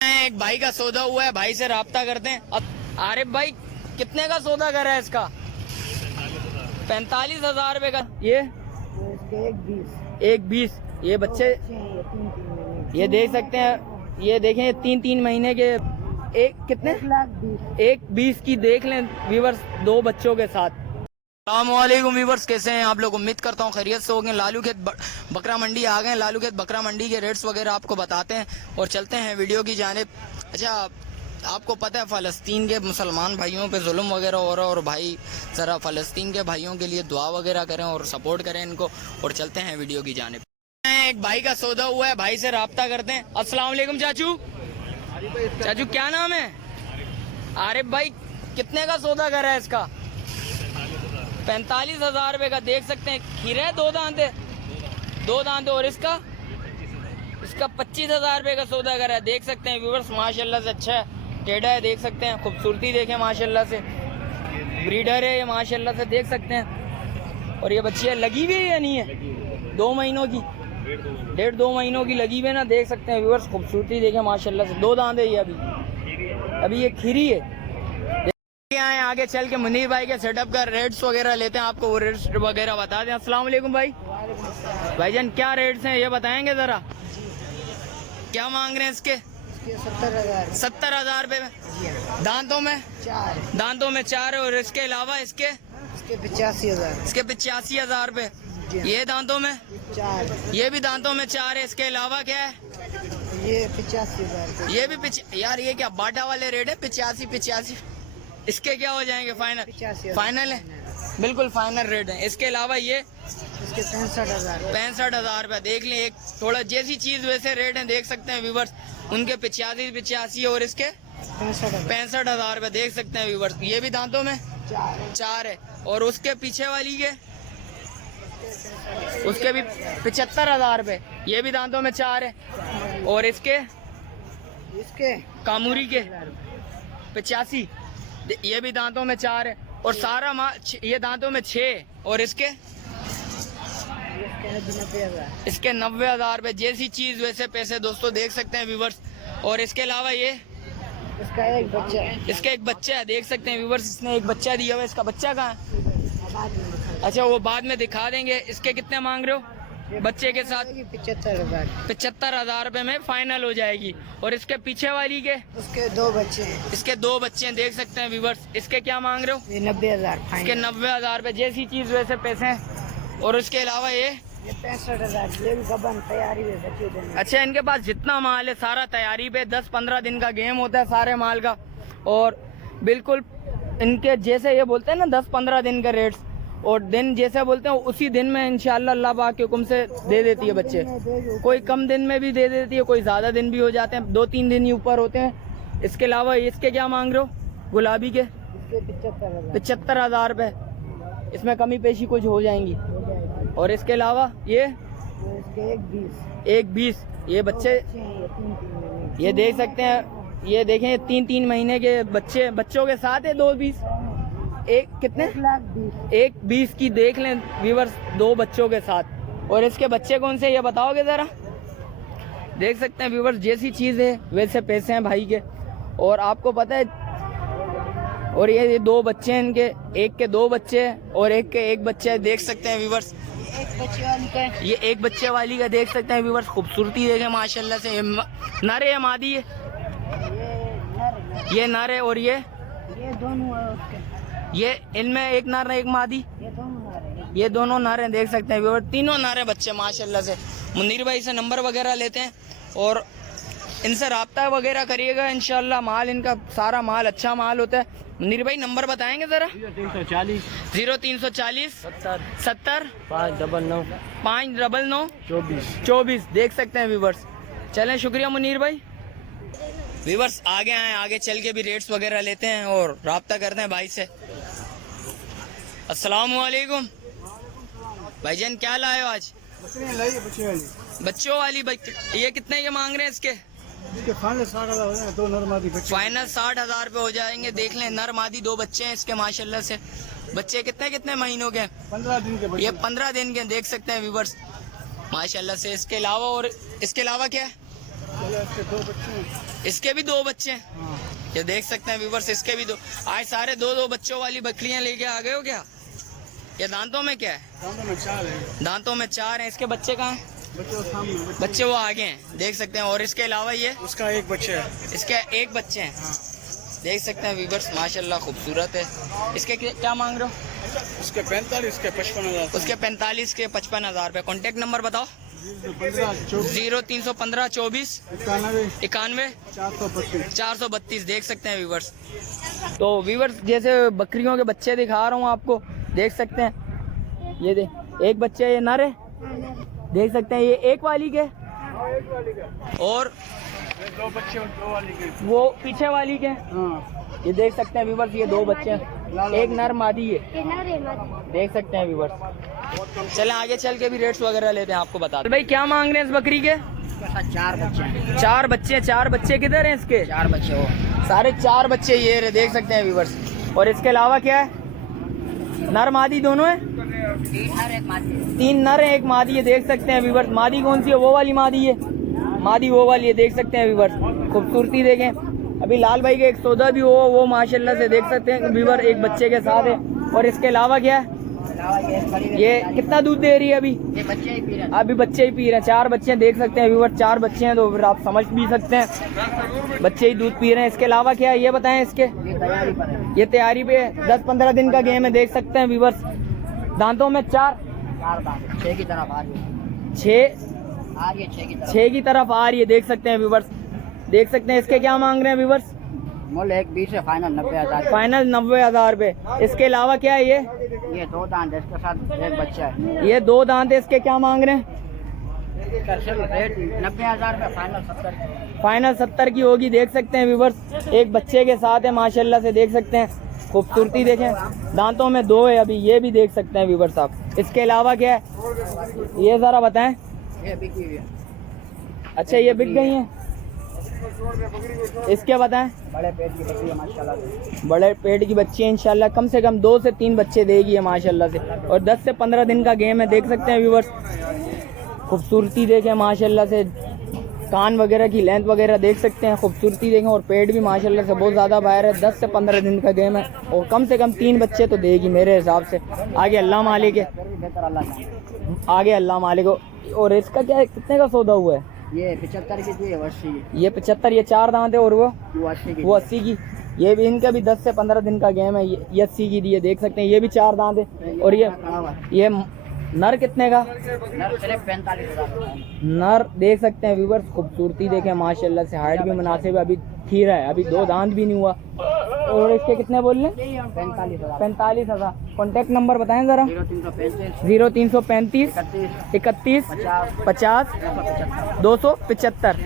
एक भाई का सौदा हुआ है, भाई से राब्ता करते हैं। अब आरिफ भाई कितने का सौदा कर रहा है इसका? 45,000 रुपए का। ये एक 20। ये बच्चे ये देख सकते हैं, ये देखें 3-3 महीने के। एक कितने? 1,20 की देख लें व्यूवर्स, 2 बच्चों के साथ। अस्सलामुअलैकुम व्यूवर्स, कैसे हैं आप लोग? उम्मीद करता हूँ खैरियत से हो गए। लालू खेत बकरा मंडी आ गए। लालू खेत बकरा मंडी के रेट्स वगैरह आपको बताते हैं और चलते हैं वीडियो की जानिब। अच्छा, आपको पता है फ़लस्तीन के मुसलमान भाइयों पे जुल्म वगैरह हो रहा है, और भाई ज़रा फ़लस्तीन के भाइयों के लिए दुआ वगैरह करें और सपोर्ट करें इनको, और चलते हैं वीडियो की जानिब। एक भाई का सौदा हुआ है, भाई से राब्ता करते हैं। अस्सलाम वालेकुम चाचू। चाचू क्या नाम है? आरिफ भाई कितने का सौदा कर रहा है इसका? 45,000 रुपए का। देख सकते हैं खीरे है, 2 दांते। और इसका 25,000 रुपए का सौदा कर रहा है। देख सकते हैं व्यूवर्स, माशाल्लाह से अच्छा है, टेढ़ा है। देख सकते हैं खूबसूरती देखें माशाल्लाह से, ब्रीडर है ये माशाल्लाह से, देख सकते हैं। और ये बच्चियाँ लगी हुई है या नहीं है? 2 महीनों की, 1.5-2 महीनों की लगी हुई है ना। देख सकते हैं व्यूवर्स, खूबसूरती देखें माशाल्लाह से। 2 दांत है ये, अभी ये खीरी है। आगे चल के मुनीर भाई के सेटअप का रेट्स वगैरह लेते हैं, आपको वो रेट्स वगैरह बता दें। अस्सलाम वालेकुम भाई। भाईजान क्या रेट्स हैं ये बताएंगे जरा? क्या मांग रहे हैं इसके? 70,000 रुपए में। दांतों में 4 है। और इसके अलावा इसके 85,000। इसके 85,000 रुपए। ये दांतों में 4। ये भी दांतों में 4 है। इसके अलावा क्या है? ये 85,000। ये भी यार ये क्या बाटा वाले रेट है? 85। इसके क्या हो जाएंगे फाइनल? 85,000 फाइनल है, बिल्कुल फाइनल रेट है। इसके अलावा ये इसके 65,000। 65,000 रुपये। देख लें, एक थोड़ा जैसी चीज वैसे रेट है, देख सकते हैं व्यूवर्स। उनके 85 और इसके 65,000 रुपये। देख सकते हैं व्यूवर्स, ये भी दांतों में 4 है। और उसके पीछे वाली के उसके भी 75,000 रुपये। ये भी दांतों में 4 है। और इसके कामूरी के 85, ये भी दांतों में 4 है। और सारा ये दांतों में 6। और इसके 90,000 रुपये। जैसी चीज वैसे पैसे दोस्तों, देख सकते हैं व्यूवर्स। और इसके अलावा ये इसका एक बच्चा है, देख सकते हैं व्यूवर्स, इसने एक बच्चा दिया हुआ है। इसका बच्चा कहाँ है? अच्छा, वो बाद में दिखा देंगे। इसके कितने मांग रहे हो बच्चे के साथ? 75,000 रुपए में फाइनल हो जाएगी। और इसके पीछे वाली के उसके 2 बच्चे हैं। इसके 2 बच्चे हैं, देख सकते हैं व्यूवर्स। इसके क्या मांग रहे हो? 90,000। इसके 90,000 रुपए। जैसी चीज वैसे पैसे हैं। और उसके अलावा ये 65,000। ये भी गबन तैयारी है। अच्छा, इनके पास जितना माल है सारा तैयारी पे। 10-15 दिन का गेम होता है सारे माल का। और बिल्कुल इनके जैसे ये बोलते हैं ना 10-15 दिन का रेट्स, और दिन जैसे बोलते हैं उसी दिन में इंशाल्लाह अल्लाह पाक के हुक्म से दे देती है बच्चे। कोई कम दिन में भी दे देती है, कोई ज़्यादा दिन भी हो जाते हैं, 2-3 दिन ही ऊपर होते हैं। इसके अलावा इसके क्या मांग रहे हो गुलाबी के? 75,000 रुपये। इसमें कमी पेशी कुछ हो जाएंगी। और इसके अलावा ये 1,20। ये बच्चे ये देख सकते हैं, ये देखें 3-3 महीने के बच्चों के साथ है। 2,20 एक कितने? 1,20 की देख लें व्यूवर्स, 2 बच्चों के साथ। और इसके बच्चे कौन से ये बताओगे जरा? देख सकते हैं व्यूवर्स, जैसी चीज़ है वैसे पैसे हैं भाई के। और आपको पता है, और ये 2 बच्चे हैं इनके, एक के 2 बच्चे हैं और एक के 1 बच्चा है। देख सकते हैं व्यूवर्स, ये 1 बच्चे वाली का देख सकते हैं व्यूवर्स, खूबसूरती देखें माशाल्लाह से। नर है मादी है? ये नर है। और ये दोनों है उसके। ये इनमें एक नर है एक मादी? ये दोनों नर हैं, देख सकते हैं व्यूअर, तीनों नर हैं बच्चे माशाल्लाह से। मुनीर भाई से नंबर वगैरह लेते हैं और इनसे राब्ता वगैरह करिएगा इंशाल्लाह। माल इनका सारा माल अच्छा माल होता है। मुनीर भाई नंबर बताएंगे जरा? 0340 70 599 24। देख सकते हैं व्यूवर्स। चलें, शुक्रिया मुनीर भाई। व्यूवर्स आगे आए, आगे चल के भी रेट्स वगैरह लेते हैं और राब्ता करते हैं भाई से। अस्सलाम वालेकुम भाईजान, क्या लाए हो आज? बच्चों वाली ये कितने के मांग रहे हैं इसके? फाइनल 60,000। 2 नर मादी बच्चे। फाइनल 60,000 रुपये हो जाएंगे। देख लें, नर मादी 2 बच्चे हैं इसके माशाल्लाह से। बच्चे कितने महीनों के? 15 दिन के। ये 15 दिन के, देख सकते हैं व्यूवर्स माशाल्लाह से। इसके अलावा और इसके अलावा क्या है? इसके 2 बच्चे हैं। इसके भी 2 बच्चे हैं। ये देख सकते हैं व्यूवर्स, इसके भी 2। आज सारे 2-2 बच्चों वाली बकरियां लेके आ गए हो क्या? ये दांतों में क्या है? दांतों में 4 है। दांतों में 4 हैं। इसके बच्चे कहाँ हैं? बच्चे वो सामने, बच्चे वो आगे हैं, देख सकते हैं। और इसके अलावा ये उसका 1 बच्चा है। इसके 1 बच्चे हैं। देख सकते हैं व्यूवर्स, माशाल्लाह खूबसूरत है। इसके क्या मांग रहे हो? उसके 45, इसके 55,000। उसके 45 के 55,000 रुपये। कॉन्टेक्ट नंबर बताओ। 0315 24 91 432। देख सकते हैं व्यूवर्स। तो व्यूवर्स, जैसे बकरियों के बच्चे दिखा रहा हूँ आपको, देख सकते हैं। ये एक बच्चे, ये नर है, देख सकते हैं। ये एक वाली के और 2 बच्चे और 2 वाली के। वो पीछे वाली के। हाँ, ये देख सकते हैं व्यूवर्स, ये 2 बच्चे हैं, एक नर मादी है, देख सकते हैं व्यूवर्स। चलें आगे चल के भी रेट्स वगैरह लेते हैं, आपको बता भाई क्या मांग रहे हैं इस बकरी के? 4 बच्चे हैं। 4 बच्चे। 4 बच्चे किधर हैं इसके? 4 बच्चे हो। सारे 4 बच्चे ये रहे, देख सकते हैं व्यूवर्स। और इसके अलावा क्या है? नर मादी दोनों है? 3 नर 1 मादी। 3 नर है 1 मादी है, देख सकते हैं व्यूवर्स। मादी कौन सी है? वो वाली मादी है, मादी वो वाली है, देख सकते हैं व्यूवर्स। खूबसूरती देखें। अभी लाल भाई के एक सौदा भी हो, वो माशाल्लाह से देख सकते हैं व्यूवर, एक बच्चे के साथ है। और इसके अलावा क्या है? ये कितना दूध दे रही है अभी? ये बच्चे ही पी रहे हैं। अभी बच्चे ही पी रहे हैं। 4 बच्चे हैं, देख सकते हैं व्यूवर, 4 बच्चे हैं, तो फिर आप समझ भी सकते हैं, बच्चे ही दूध पी रहे हैं। इसके अलावा क्या है ये बताएं? इसके ये तैयारी पर है। ये तैयारी पे 10-15 दिन का गेम है, देख सकते हैं व्यूवर्स। दांतों में 4 दांत 6 की तरफ आ रही है। 6 आ रही है 6 की तरफ। 6 की तरफ आ रही है, देख सकते हैं व्यूवर्स। देख सकते हैं। इसके क्या मांग रहे हैं व्यूवर्स? मोल 120 है, फाइनल 90,000। फाइनल 90,000 रुपए। इसके अलावा क्या है ये 2 दांत है, इसके साथ 1 बच्चा है। ये 2 दांत है, इसके क्या मांग रहे हैं? रेट 90,000 में फाइनल 70। फाइनल 70 की होगी, देख सकते हैं व्यूवर्स। एक बच्चे के साथ है, माशाल्लाह से देख सकते हैं। खूबसूरती देखें, दांतों में 2 है अभी, ये भी देख सकते हैं व्यूवर्स आप। इसके अलावा क्या है ये ज़रा बताएं? ये बिकी हुई है। अच्छा, ये बिक गई हैं। इसके बताएं? बड़े पेट की बच्ची है माशाल्लाह से। बड़े पेट की बच्ची है, इंशाल्लाह कम से कम 2 से 3 बच्चे देगी है माशाल्लाह से। और 10 से 15 दिन का गेम है, देख सकते हैं व्यूवर्स। खूबसूरती देखें माशाल्लाह से, कान वगैरह की लेंथ वगैरह देख सकते हैं, खूबसूरती देखें। और पेट भी माशाल्लाह से बहुत ज़्यादा बाहर है। 10 से 15 दिन का गेम है और कम से कम 3 बच्चे तो देगी मेरे हिसाब से। आगे अल्लाह मालिक है, बेहतर अल्लाह जाने। आगे अल्लाह मालिक हो। और इसका क्या है, कितने का सौदा हुआ है? ये 75 की थी, 80 की। ये 75, ये 4 दांत है। और वो 80 की। वो 80 की। ये भी इनका भी 10 से 15 दिन का गेम है। ये 80 की दी है, देख सकते हैं। ये भी 4 दांत है। और ये नर कितने का? नर सिर्फ 45,000। नर देख सकते हैं व्यूवर्स। खूबसूरती देखें माशाल्लाह से, हाइट भी मुनासिब है, अभी खीरा है, अभी 2 दांत भी नहीं हुआ। और इसके कितने बोल रहे हैं? 45,000। 45,000। कॉन्टेक्ट नंबर बताएं ज़रा। 0335 0335 31 50 275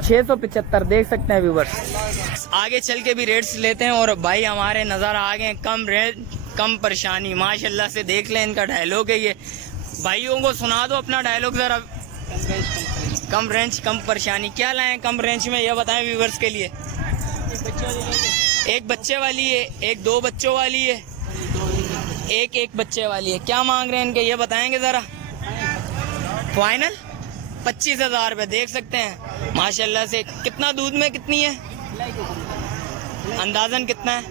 675। देख सकते हैं व्यूवर्स। आगे चल के भी रेट्स लेते हैं। और भाई हमारे नज़र आ गए कम रेट कम परेशानी, माशाल्लाह से। देख लें, इनका डायलॉग है ये। भाइयों को सुना दो अपना डायलॉग ज़रा। कम रेंज कम परेशानी। क्या लाएं कम रेंज में, ये बताएं व्यूवर्स के लिए। एक बच्चे वाली है, एक 2 बच्चों वाली है, एक बच्चे वाली है। क्या मांग रहे हैं इनके, ये बताएंगे ज़रा। फाइनल 25,000 रुपये, देख सकते हैं माशाल्लाह से। कितना दूध में कितनी है अंदाजन? कितना है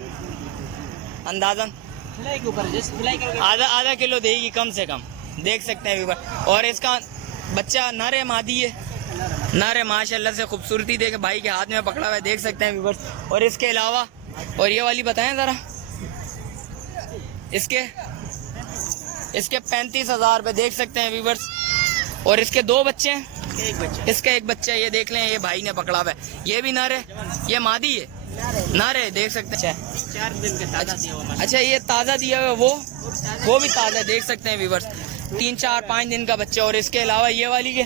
अंदाजन? आधा किलो देगी कम से कम, देख सकते हैं व्यूवर। और इसका बच्चा नर है मादी है? नर है माशाल्लाह से। खूबसूरती देखे, भाई के हाथ में पकड़ा हुआ है, देख सकते हैं व्यूवर। और इसके अलावा और ये वाली बताएं ज़रा। इसके 35,000 रुपये, देख सकते हैं व्यूवर्स। और इसके 2 बच्चे हैं, इसका 1 बच्चा है, ये देख लें, ये भाई ने पकड़ा हुआ है। ये भी नर है, ये मादी है? नर है, देख सकते हैं। 4 दिन के ताज़ा दिया हुआ। अच्छा, ये ताज़ा दिया हुआ है, वो भी ताज़ा है, देख सकते हैं व्यूवर्स। 3, 4, 5 दिन का बच्चा। और इसके अलावा ये वाली के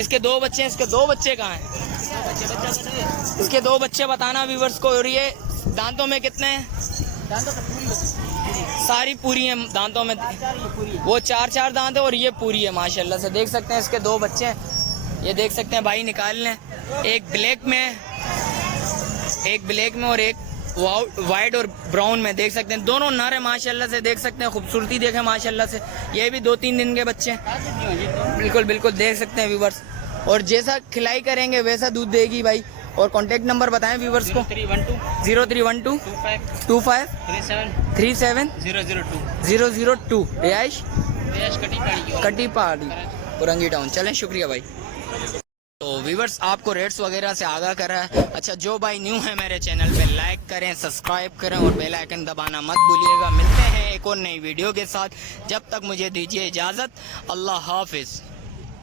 इसके 2 बच्चे हैं। इसके 2 बच्चे कहाँ हैं? इसके 2 बच्चे बताना व्यूवर्स को। और ये दांतों में कितने हैं? सारी पूरी हैं दांतों में। वो 4 दांत है और ये पूरी है माशाल्लाह से, देख सकते हैं। इसके 2 बच्चे हैं, ये देख सकते हैं भाई निकाल लें। एक ब्लैक में और एक वाइट और ब्राउन में, देख सकते हैं। दोनों नर है माशाल्लाह से, देख सकते हैं। खूबसूरती देखें माशाल्लाह से। ये भी 2-3 दिन के बच्चे हैं, बिल्कुल बिल्कुल, देख सकते हैं व्यूवर्स। और जैसा खिलाई करेंगे वैसा दूध देगी भाई। और कांटेक्ट नंबर बताएं व्यूवर्स को। 0312 25 37 002 रिहाइश कटी पहाड़ी औरंगी टाउन। चलें, शुक्रिया भाई। तो व्यूवर्स आपको रेट्स वगैरह से आगाह कर रहा है। अच्छा, जो भाई न्यू है मेरे चैनल पे लाइक करें, सब्सक्राइब करें और बेल आइकन दबाना मत भूलिएगा। मिलते हैं एक और नई वीडियो के साथ, जब तक मुझे दीजिए इजाज़त। अल्लाह हाफिज़।